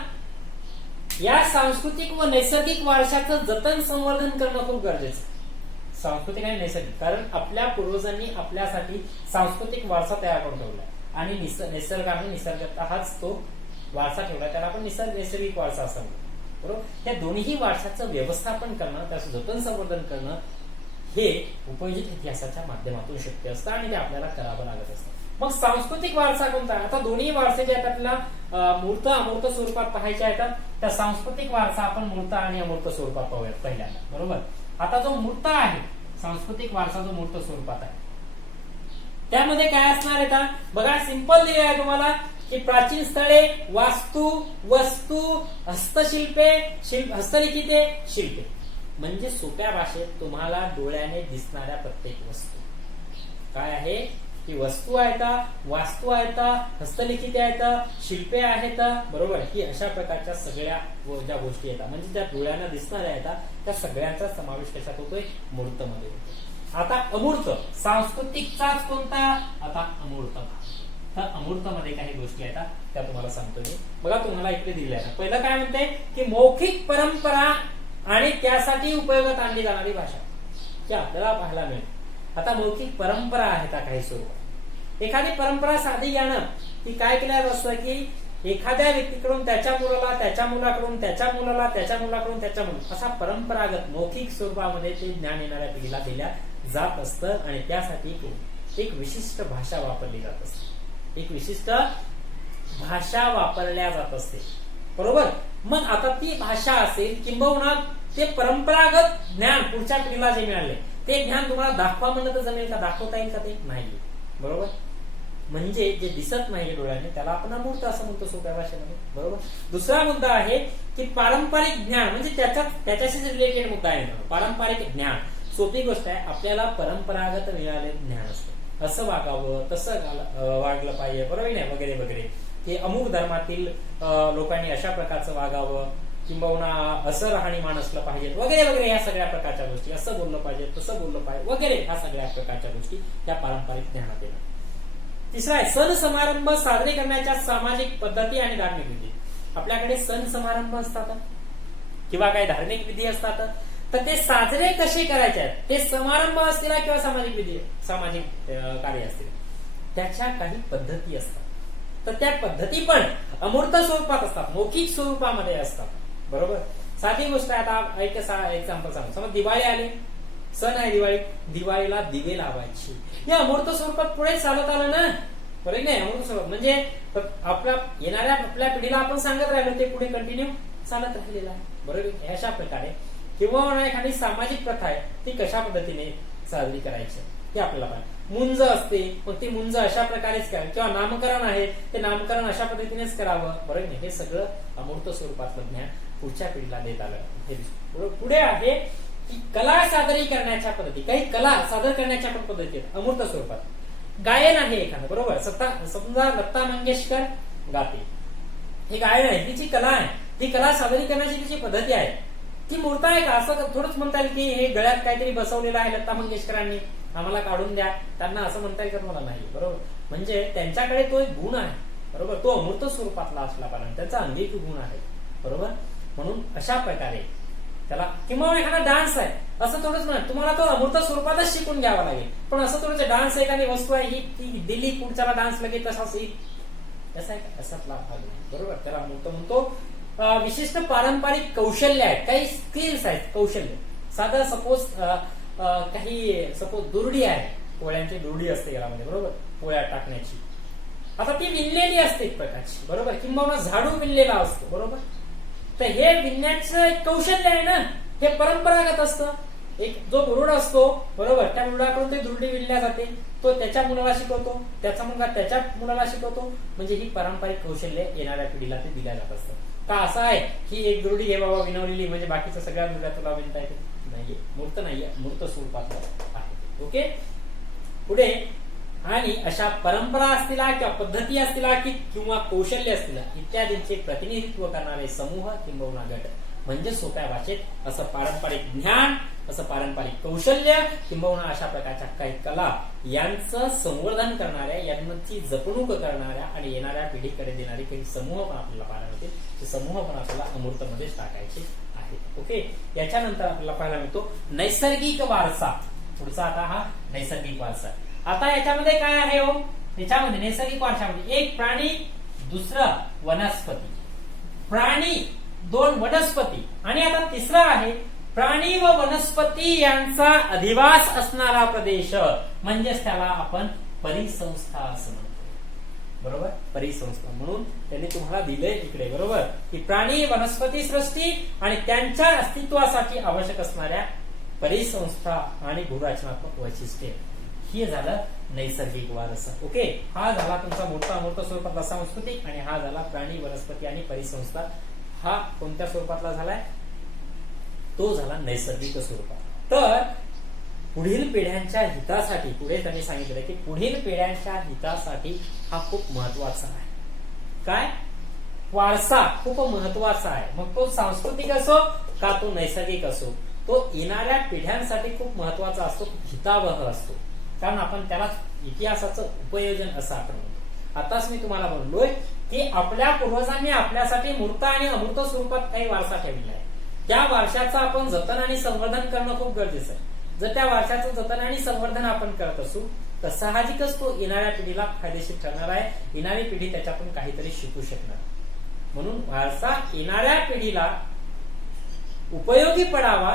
या सांस्कृतिक व नैसर्गिक वारशाचं जतन संवर्धन करणं खूप गरजेचं. सांस्कृतिक आणि नैसर्गिक, कारण आपल्या पूर्वजांनी आपल्यासाठी सांस्कृतिक वारसा तयार करून ठेवलाय आणि निसर्गाने निसर्गतः हाच तो वारसा ठेवलाय, त्याला आपण नैसर्गिक वारसा असं म्हणतो. बरोबर. त्या दोन्ही वारशाचं व्यवस्थापन करणं, त्याचं जतन संवर्धन करणं हे उपयोजित इतिहासाच्या माध्यमातून शक्य असतं आणि ते आपल्याला करावं लागत असतं. मग सांस्कृतिक वारसा कोणता? आता दोन्ही वारसे जे आहेत आपल्याला मूर्त अमूर्त स्वरूपात पाहायचे आहेत. त्या सांस्कृतिक वारसा आपण मूर्त आणि अमूर्त स्वरूपात पाहूयात पहिल्यांदा. बरोबर. आता जो मूर्त आहे, सांस्कृतिक वारसा जो मूर्त स्वरूपात आहे, त्यामध्ये काय असणार आहे? बघा, सिंपल दिले आहे तुम्हाला की प्राचीन स्थळे, वास्तू, वस्तू, हस्तशिल्पे, हस्तलिखिते, शिल्पे. म्हणजे सोप्या भाषेत तुम्हाला डोळ्याने दिसणाऱ्या प्रत्येक वस्तू काय आहे? ही वस्तू आहेत, वास्तू आहेत, हस्तलिखिते आहेत, शिल्पे आहेत. बरोबर. ही अशा प्रकारच्या सगळ्या ज्या गोष्टी आहेत म्हणजे ज्या डोळ्यांना दिसणाऱ्या आहेत त्या सगळ्यांचा समावेश कशात होतोय? मूर्त मध्ये होतो. आता अमूर्त, सांस्कृतिकचाच कोणता? आता अमूर्त भाग. तर अमूर्त मध्ये काही गोष्टी आहेत त्या तुम्हाला सांगतो मी. बघा, तुम्हाला इकडे दिलेल्या आहे. पहिलं काय म्हणते की मौखिक परंपरा आणि त्यासाठी उपयोगात आणली जाणारी भाषा की आपल्याला पाहायला मिळते. आता मौखिक परंपरा आहेत काही स्वरूपात. एखादी परंपरा साधी घेणं ती काय केलं असतं की एखाद्या व्यक्तीकडून त्याच्या मुलाला, त्याच्या मुलाकडून त्याच्या मुलाला, त्याच्या मुलाकडून त्याच्या मुला, असा परंपरागत मौखिक स्वरूपामध्ये ते ज्ञान येणाऱ्या पिढीला दिल्या जात असतं आणि त्यासाठी एक विशिष्ट भाषा वापरली जात असते. एक विशिष्ट भाषा वापरल्या जात असते. बरोबर. मग आता ती भाषा असेल किंबहुना ते परंपरागत ज्ञान पुढच्या पिढीला जे मिळाले ते ज्ञान तुम्हाला दाखवा म्हणलं तर जमेल का? दाखवता येईल का? ते नाही. बरोबर. म्हणजे जे दिसत नाही डोळ्याने त्याला आपण अमूर्त असं म्हणतो सोप्या भाषेमध्ये. बरोबर. दुसरा मुद्दा आहे की पारंपरिक ज्ञान, म्हणजे त्याच्याशीच रिलेटेड मुद्दा आहे. पारंपरिक ज्ञान सोपी गोष्ट आहे. आपल्याला परंपरागत मिळाले ज्ञान असतं, असं वागावं, तसं वागलं पाहिजे, बरोबर नाही, वगैरे वगैरे. की अमुक धर्मातील लोकांनी अशा प्रकारचं वागावं किंबहुना असं राहणीमान असलं पाहिजे, वगैरे वगैरे. या सगळ्या प्रकारच्या गोष्टी, असं बोललं पाहिजे, तसं बोललं पाहिजे, वगैरे. ह्या सगळ्या प्रकारच्या गोष्टी त्या पारंपरिक ज्ञानात येतात. तिसरा आहे सण समारंभ साजरे करण्याच्या सामाजिक पद्धती आणि धार्मिक विधी. आपल्याकडे सण समारंभ असतात किंवा काही धार्मिक विधी असतात, तर ते साजरे कसे करायचे आहेत, ते समारंभ असतील किंवा सामाजिक विधी, सामाजिक कार्य असतील, त्याच्या काही पद्धती असतात. तर त्या पद्धती पण अमूर्त स्वरूपात असतात, मौखिक स्वरूपामध्ये असतात. बरोबर. साधी गोष्ट आहे. आता एक एक्झाम्पल सांगू. समज दिवाळी आली, सण आहे दिवाळी, दिवाळीला दिवे लावायची. हे अमूर्त स्वरूपात पुढे चालत आलं ना. बरोबर नाही? अमूर्त स्वरूप म्हणजे आपल्या येणाऱ्या आपल्या पिढीला आपण सांगत राहिलो, ते पुढे कंटिन्यू चालत राहिलेलं आहे. बरोबर. अशा प्रकारे किंवा एखादी सामाजिक प्रथा आहे ती कशा पद्धतीने साजरी करायची ते आपल्याला पाहिजे. मुंज असते, मग ती मुंज अशा प्रकारेच करावी किंवा नामकरण आहे ते नामकरण अशा पद्धतीनेच करावं. बरोबर नाही? हे सगळं अमूर्त स्वरूपातलं ज्ञान पुढच्या पिढीला देत आलं. हे पुढे आहे की कला सादरी करण्याच्या पद्धती, काही कला सादर करण्याच्या पण पद्धती आहेत अमूर्त स्वरूपात. गायन आहे एखादं. बरोबर. समजा लता मंगेशकर गाते, हे गायन आहे, तिची कला आहे. ती कला सादरी करण्याची तिची पद्धती आहे. ती मूर्त आहे का? असं थोडंच म्हणता येईल की हे गळ्यात काहीतरी बसवलेलं आहे लता मंगेशकरांनी, आम्हाला काढून द्या, त्यांना असं म्हणता येईल का? मला नाही. बरोबर. म्हणजे त्यांच्याकडे तो एक गुण आहे. बरोबर. तो अमूर्त स्वरूपातला असला पाहिजे, त्यांचा अंगिक गुण आहे. बरोबर. म्हणून अशा प्रकारे त्याला, किंवा एखादा डान्स आहे असं थोडंच म्हणा, तुम्हाला तो अमूर्त स्वरूपातच शिकून घ्यावा लागेल. पण असं थोडंच डान्स एखादी वस्तू आहे ही ती दिली पुढच्याला डान्स लगेच तसाच येईल, असं आहे का? असाच लाभ. बरोबर. त्याला अमूर्त म्हणतो. विशिष्ट पारंपरिक कौशल्य आहेत, काही स्किल्स आहेत, कौशल्य. साधं सपोज दुरडी आहे, पोळ्यांची दुरडी असते घरामध्ये. बरोबर. पोळ्या टाकण्याची. आता ती विणलेली असते एक प्रकारची. बरोबर. किंवा झाडू विणलेला असतो. बरोबर. तर हे विणण्याचं एक कौशल्य आहे ना, हे परंपरागत असतं. एक जो गुरुड असतो, बरोबर, त्या गुरुडाकडून ते दुरडी विणल्या जाते, तो त्याच्या मुलाला शिकवतो, त्याचा मुलगा त्याच्या मुलाला शिकवतो. म्हणजे ही पारंपरिक कौशल्य येणाऱ्या पिढीला ते दिल्या जात असतं. का असं आहे की एक दुरडी घे बाबा विनवलेली म्हणजे बाकीच्या सगळ्या दुरड्या तुला विणता येते? नाहीये. मूर्त नाहीये, मूर्त स्वरूपात आहे. ओके. पुढे आणि अशा परंपरा असतील किंवा पद्धती असतील किंवा कौशल्य असतील इत्यादींचे प्रतिनिधित्व करणारे समूह किंवा गट, म्हणजे सोप्या भाषेत असं पारंपरिक ज्ञान, असं पारंपरिक कौशल्य किंबहुना अशा प्रकारच्या काही कला यांचं संवर्धन करणाऱ्या, यांची जपणूक करणाऱ्या आणि येणाऱ्या पिढीकडे देणारे काही समूह पण आपल्याला पाहायला मिळतील. ते समूह पण आपल्याला अमूर्त मध्येच टाकायचे आहे. आहेत. ओके, याच्यानंतर आपल्याला पाहायला मिळतो नैसर्गिक वारसा. पुढचा आता हा नैसर्गिक वारसा. आता याच्यामध्ये काय आहे हो, याच्यामध्ये नैसर्गिक वारशामध्ये एक प्राणी, दुसरं वनस्पती. प्राणी, दोन वनस्पती, आणि आता तिसरा आहे प्राणी व वनस्पती यांचा अधिवास असणारा प्रदेश, म्हणजेच त्याला आपण परिसंस्था असं म्हणतो. बरोबर, परिसंस्था. म्हणून त्यांनी तुम्हाला दिले इकडे, बरोबर, की प्राणी वनस्पती सृष्टी आणि त्यांच्या अस्तित्वासाठी आवश्यक असणाऱ्या परिसंस्था आणि भूरचनात्मक वैशिष्ट्ये, हे झालं नैसर्गिक वारसा. ओके, हा झाला तुमचा मूर्त अमूर्त स्वरूपातला सांस्कृतिक, आणि हा झाला प्राणी वनस्पती आणि परिसंस्था. हा कोणत्या स्वरूपातला झालाय, तो झाला नैसर्गिक स्वरूपात. तर पुढील पिढ्यांच्या हितासाठी, पुढे त्यांनी सांगितलं की पुढील पिढ्यांच्या हितासाठी हा खूप महत्वाचा आहे. काय, वारसा खूप महत्वाचा आहे. मग तो सांस्कृतिक असो का तो नैसर्गिक असो, तो येणाऱ्या पिढ्यांसाठी खूप महत्वाचा असतो, हितावह असतो. कारण आपण त्याला इतिहासाचं उपयोजन असं आपण म्हणतो. आताच मी तुम्हाला बोललोय की आपल्या पूर्वजांनी आपल्यासाठी मूर्त आणि अमूर्त स्वरूपात काही वारसा ठेवलेला आहे. त्या वारशाचं आपण जतन आणि संवर्धन करणं खूप गरजेचं आहे. जर त्या वारशाचं जतन आणि संवर्धन आपण करत असू तर साहजिकच तो येणाऱ्या पिढीला फायदेशीर ठरणार आहे. येणारी पिढी त्याच्यातून काहीतरी शिकू शकणार. म्हणून वारसा येणाऱ्या पिढीला उपयोगी पडावा,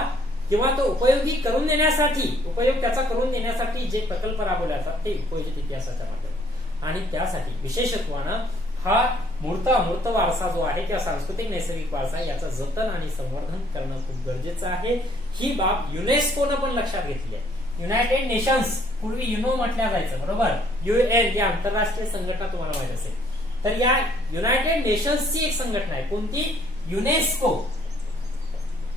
किंवा तो उपयोगी करून देण्यासाठी, उपयोग त्याचा करून देण्यासाठी जे प्रकल्प राबवले जातात ते उपयोजित इतिहासाच्या माध्यमातून. आणि त्यासाठी विशेषत्वानं हा मूर्त अमूर्त वारसा जो आहे, त्या सांस्कृतिक नैसर्गिक वारसा, याचं जतन आणि संवर्धन करणं खूप गरजेचं आहे. ही बाब युनेस्कोनं पण लक्षात घेतली आहे. युनायटेड नेशन्स, पूर्वी युनो म्हटल्या जायचं, बरोबर, UN ही आंतरराष्ट्रीय संघटना तुम्हाला माहित असेल. तर या युनायटेड नेशन्सची एक संघटना आहे. कोणती, युनेस्को.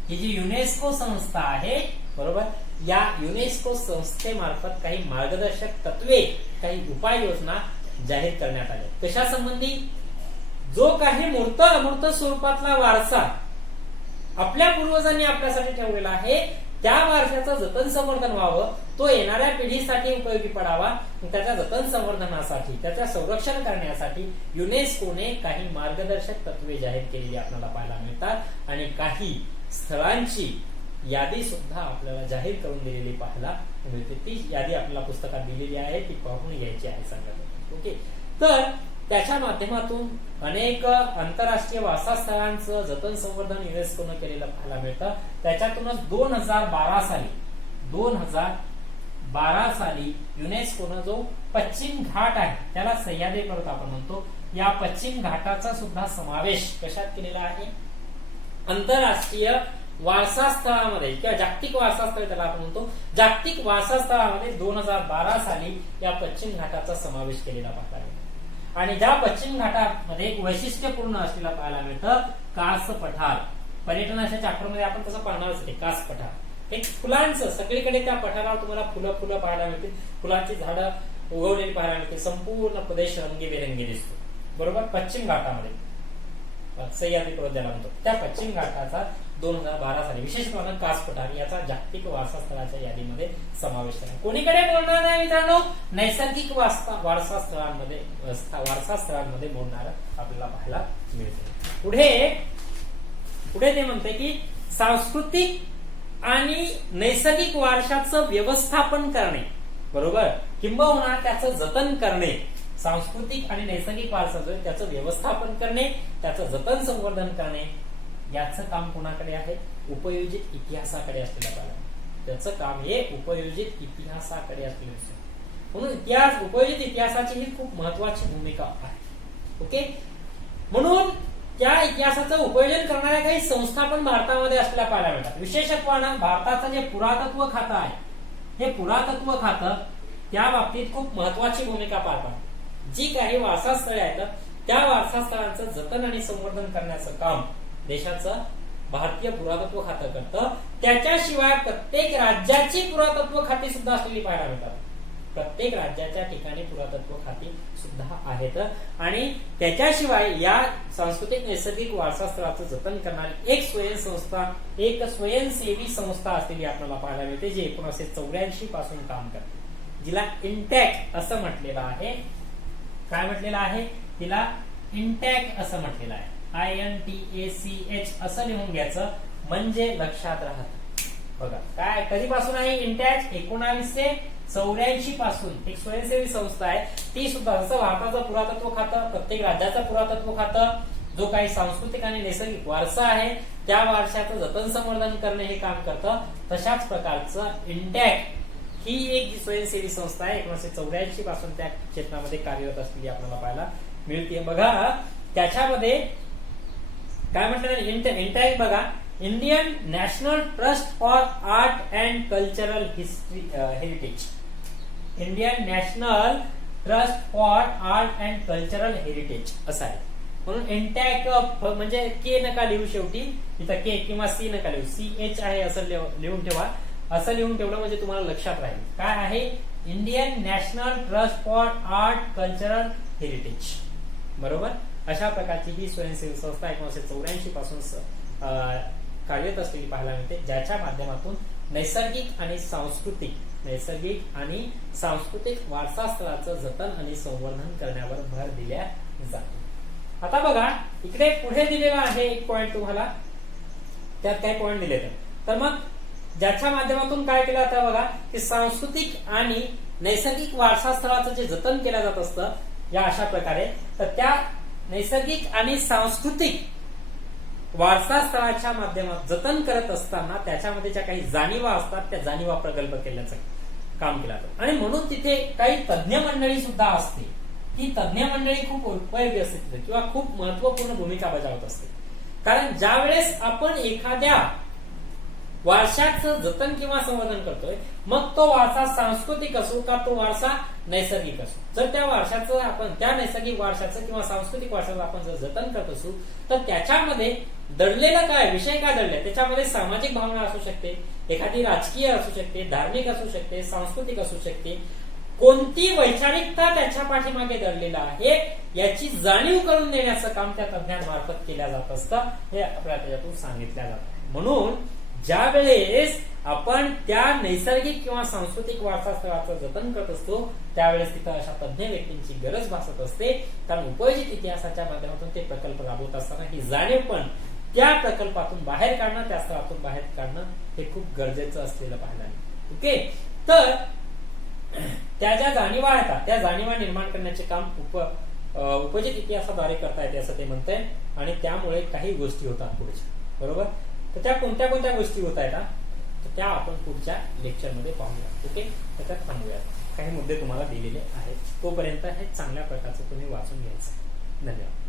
ही जी युनेस्को संस्था आहे, बरोबर, या युनेस्को संस्थेमार्फत काही मार्गदर्शक तत्वे, काही उपाययोजना जाहीर करण्यात आल्या. कशा संबंधी, जो काही मूर्त अमूर्त स्वरूपातला वारसा आपल्या पूर्वजांनी आपल्यासाठी ठेवलेला आहे, त्या वारशाचं जतन संवर्धन व्हावं, तो येणाऱ्या पिढीसाठी उपयोगी पडावा. त्याच्या जतन संवर्धनासाठी, त्याचं संरक्षण करण्यासाठी युनेस्कोने काही मार्गदर्शक तत्वे जाहीर केलेली आपल्याला पाहायला मिळतात. आणि काही स्थळांची यादी सुद्धा आपल्याला जाहीर करून दिलेली पाहायला मिळते. ती यादी आपल्याला पुस्तकात दिलेली आहे, ती पाहून घ्यायची आहे सांगत. ओके, तर त्याच्या माध्यमातून अनेक आंतरराष्ट्रीय वारसा स्थळांचं जतन संवर्धन युनेस्कोनं केलेलं पाहायला मिळतं. त्याच्यातूनच 2012 साली युनेस्कोनं जो पश्चिम घाट आहे, त्याला सह्याद्री पर्वत आपण म्हणतो, या पश्चिम घाटाचा सुद्धा समावेश कशात केलेला आहे, आंतरराष्ट्रीय वारसा स्थळामध्ये, किंवा जागतिक वारसा स्थळ त्याला आपण म्हणतो, जागतिक वारसा स्थळामध्ये 2012 साली या पश्चिम घाटाचा समावेश केलेला पाहायला मिळतो. आणि ज्या पश्चिम घाटामध्ये एक वैशिष्ट्यपूर्ण असलेला पाहायला मिळतं, कास पठार. पर्यटनाच्या चॅप्टरमध्ये आपण तसं पाहणारच आहे. कास पठार एक फुलांचं, सगळीकडे त्या पठारावर तुम्हाला फुलं पाहायला मिळतील, फुलांची झाडं उगवलेली पाहायला मिळते, संपूर्ण प्रदेश रंगीबेरंगी दिसतो, बरोबर, पश्चिम घाटामध्ये. सह्याद्री पर्वत ज्याला म्हणतो, त्या पश्चिम घाटाचा 2012 साली विशेषतः कास पठार याचा जागतिक वारसा स्थळाच्या यादीमध्ये समावेश केला. कोणीकडे मोडणार नाही मित्रांनो, नैसर्गिक वारसा स्थळांमध्ये मोडणार आपल्याला पाहायला मिळते. पुढे ते म्हणते की सांस्कृतिक आणि नैसर्गिक वारशाचं व्यवस्थापन करणे, बरोबर, किंबहुना त्याचं जतन करणे. सांस्कृतिक आणि नैसर्गिक वारसा जो आहे त्याचं व्यवस्थापन करणे, त्याचं जतन संवर्धन करणे, याचं काम कोणाकडे आहे, उपयोजित इतिहासाकडे असलेलं पाहिलं. त्याचं काम हे उपयोजित इतिहासाकडे असलेलं असतं. म्हणून उपयोजित इतिहासाची ही खूप महत्वाची भूमिका आहे. ओके, म्हणून त्या इतिहासाचं उपयोजन करणाऱ्या काही संस्था पण भारतामध्ये असलेल्या पाहायला मिळतात. विशेषत्वानं भारताचं जे पुरातत्व खातं आहे, हे पुरातत्व खातं त्या बाबतीत खूप महत्वाची भूमिका पार पाडतं. जी काही वारसा स्थळे आहेत त्या वारसा स्थळांचं जतन आणि संवर्धन करण्याचं काम देशाचं भारतीय पुरातत्व खातं करतं. त्याच्याशिवाय प्रत्येक राज्याची पुरातत्व खाती सुद्धा असलेली पाहायला मिळतात. प्रत्येक राज्याच्या ठिकाणी पुरातत्व खाती सुद्धा आहेत. आणि त्याच्याशिवाय या सांस्कृतिक नैसर्गिक वारसा स्थळाचं जतन करणारी एक स्वयंसेवी संस्था असलेली आपल्याला पाहायला मिळते, जी 1984 पासून काम करते, जिला इंटॅक असं म्हटलेलं आहे. काय म्हटलेलं आहे तिला, इंटॅक असं म्हटलेलं आहे. INTACH असं लिहून घ्यायचं. म्हणजे लक्षात राहत. बघा काय कधीपासून आहे इंटॅच 1984 पासून एक स्वयंसेवी संस्था आहे. ती सुद्धा जसं भारताचं पुरातत्व खातं, प्रत्येक राज्याचं पुरातत्व खातं, जो काही सांस्कृतिक आणि नैसर्गिक वारसा आहे त्या वारशाचं जतन संवर्धन करणे हे काम करतं. तशाच प्रकारचं इंटॅक्ट ही एक जी स्वयंसेवी संस्था आहे 1984 पासून त्या क्षेत्रामध्ये कार्यरत असलेली आपल्याला पाहायला मिळते. बघा त्याच्यामध्ये काय म्हटलं इंटॅक्ट बघा, Indian national trust for art and cultural history heritage. Indian national trust for art and cultural heritage असं आहे. म्हणून इंटॅक्ट म्हणजे के नका लिहू शेवटी, इथं के किंवा सी नका लिहू, CH आहे असं लिहून ठेवा. असं लिहून ठेवलं म्हणजे तुम्हाला लक्षात राहील. काय आहे Indian national trust for art cultural heritage. बरोबर, अशा प्रकारची ही स्वयंसेवी संस्था 1984 पासून कार्यरत असलेली पाहायला मिळते, ज्याच्या माध्यमातून नैसर्गिक आणि सांस्कृतिक वारसा स्थळाचं जतन आणि संवर्धन करण्यावर भर दिल्या जातो. आता बघा इकडे पुढे दिलेला आहे एक पॉइंट तुम्हाला, त्यात काही पॉइंट दिले तर मग ज्याच्या माध्यमातून काय केलं जातं बघा की सांस्कृतिक आणि नैसर्गिक वारसा स्थळाचं जे जतन केलं जात असतं या अशा प्रकारे, तर त्या नैसर्गिक आणि सांस्कृतिक वारसा स्थळाच्या माध्यमात जतन करत असताना त्याच्यामध्ये ज्या काही जाणीवा असतात त्या जाणीवा प्रकल्प केल्याचं काम केलं जातं. आणि म्हणून तिथे काही तज्ञ मंडळी सुद्धा असते. ही तज्ञ मंडळी खूप उपयोगी असते तिथे किंवा खूप महत्वपूर्ण भूमिका बजावत असते. कारण ज्या वेळेस आपण एखाद्या वारशाचं जतन किंवा संवर्धन करतोय, मग तो वारसा सांस्कृतिक असो का तो वारसा नैसर्गिक असो, जर त्या वारशाचं आपण त्या नैसर्गिक वारशाचं किंवा सांस्कृतिक वारशाचं आपण जर जतन करत असू तर त्याच्यामध्ये दडलेला काय विषय काय दडले, त्याच्यामध्ये सामाजिक भावना असू शकते, एखादी राजकीय असू शकते, धार्मिक असू शकते, सांस्कृतिक असू शकते, कोणती वैचारिकता त्याच्या पाठीमागे दडलेला आहे याची जाणीव करून देण्याचं काम त्या तज्ञांमार्फत केल्या जात असतं, हे आपल्याला त्याच्यातून सांगितलं जातं. म्हणून ज्या वेळेस आपण त्या नैसर्गिक किंवा सांस्कृतिक वारसा स्थळाचं जतन करत असतो त्यावेळेस तिथं अशा तज्ञ व्यक्तींची गरज भासत असते. कारण उपयोजित इतिहासाच्या माध्यमातून ते प्रकल्प राबवत असताना ही जाणीव पण त्या प्रकल्पातून बाहेर काढणं, त्या स्थळातून बाहेर काढणं हे खूप गरजेचं असलेलं पाहायला मिळतं. ओके, तर त्या ज्या जाणीवा आहेत त्या जाणीवा निर्माण करण्याचे काम उपयोजित इतिहासाद्वारे करता येते असं ते म्हणतंय. आणि त्यामुळे काही गोष्टी होतात पुढच्या. बरोबर, तर त्या कोणत्या कोणत्या गोष्टी होत आहेत तर त्या आपण पुढच्या लेक्चरमध्ये पाहूया. ओके, त्याच्यात थांबूया. काही मुद्दे तुम्हाला दिलेले आहेत, तोपर्यंत हे चांगल्या प्रकारचं तुम्ही वाचून घ्यायचं. धन्यवाद.